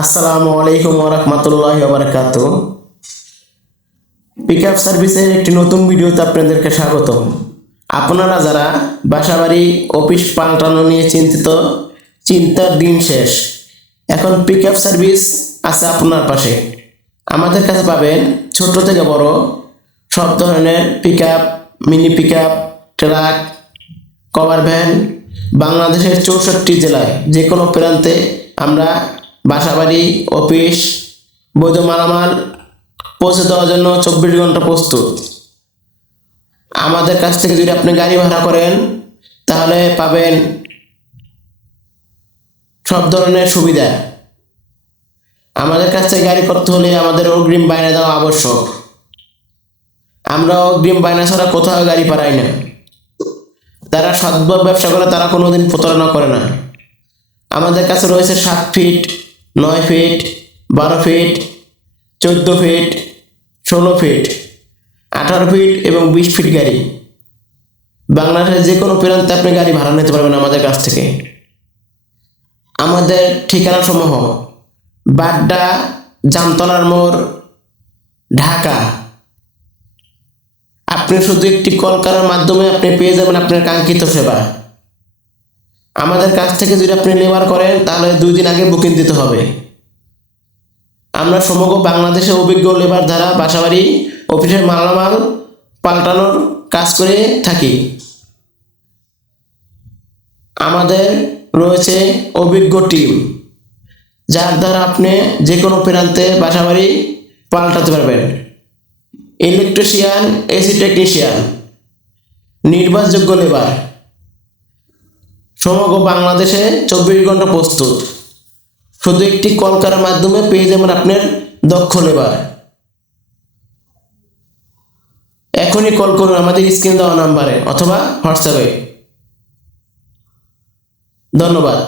আসসালামু আলাইকুম ওয়া রাহমাতুল্লাহি ওয়া বারাকাতুহু। পিকআপ সার্ভিসের একটি নতুন ভিডিওতে আপনাদেরকে স্বাগতম। আপনারা যারা বাসাবাড়ি অফিস পাল্টানো নিয়ে চিন্তিত, চিন্তার দিন শেষ। এখন পিকআপ সার্ভিস আছে আপনার পাশে। আমাদের কাছে পাবেন ছোট থেকে বড় সব ধরনের pickup, mini pickup, truck, cover van. বাংলাদেশের 64 জেলায় যে কোনো প্রান্তে আমরা বাসাবাড়ি, অফিস, বৈধ মালামাল পৌঁছে দেওয়ার জন্য 24 ঘন্টা প্রস্তুত। আমাদের কাছ থেকে যদি আপনি গাড়ি ভাড়া করেন তাহলে পাবেন সব ধরনের সুবিধা। আমাদের কাছ থেকে গাড়ি করতে হলে আমাদের অগ্রিম বায়না দেওয়া আবশ্যক। আমরা অগ্রিম বায়না ছাড়া কোথাও গাড়ি পাঠাই না। যারা সৎভাবে ব্যবসা করে তারা কোনোদিন প্রতারণা করে না। আমাদের কাছে রয়েছে 7 feet, 9 feet, 12 feet, 14 feet, 16 feet, 18 feet এবং 20 ফিট গাড়ি। বাংলাদেশের যে কোনো প্রান্তে আপনি গাড়ি ভাড়া নিতে পারবেন আমাদের কাছ থেকে। আমাদের ঠিকানা সমূহ: বাড্ডা, জামতলার মোড়, ঢাকা। আপনি শুধু একটি কল করার মাধ্যমে আপনি পেয়ে যাবেন আপনার কাঙ্ক্ষিত সেবা। আমাদের কাছ থেকে যদি আপনি লেবার করেন তাহলে 2 দিন আগে বুকিং দিতে হবে। আমরা সমগ্র বাংলাদেশে অভিজ্ঞ লেবার দ্বারা বাসাবাড়ি, অফিসের মালামাল পাল্টানোর কাজ করে থাকি। আমাদের রয়েছে অভিজ্ঞ টিম, যার দ্বারা আপনি যে কোনো প্রান্তে বাসাবাড়ি পাল্টাতে পারবেন। ইলেকট্রিশিয়ান, এসি টেকনিশিয়ান, নির্ভরযোগ্য লেবার, সমগ্র বাংলাদেশে 24 ঘন্টা প্রস্তুত। শুধু একটি কল করার মাধ্যমে পেয়ে যাবেন আপনার দক্ষ লেবার। এখনই কল করুন আমাদের স্ক্রিন দেওয়া নাম্বারে অথবা হোয়াটসঅ্যাপে। ধন্যবাদ।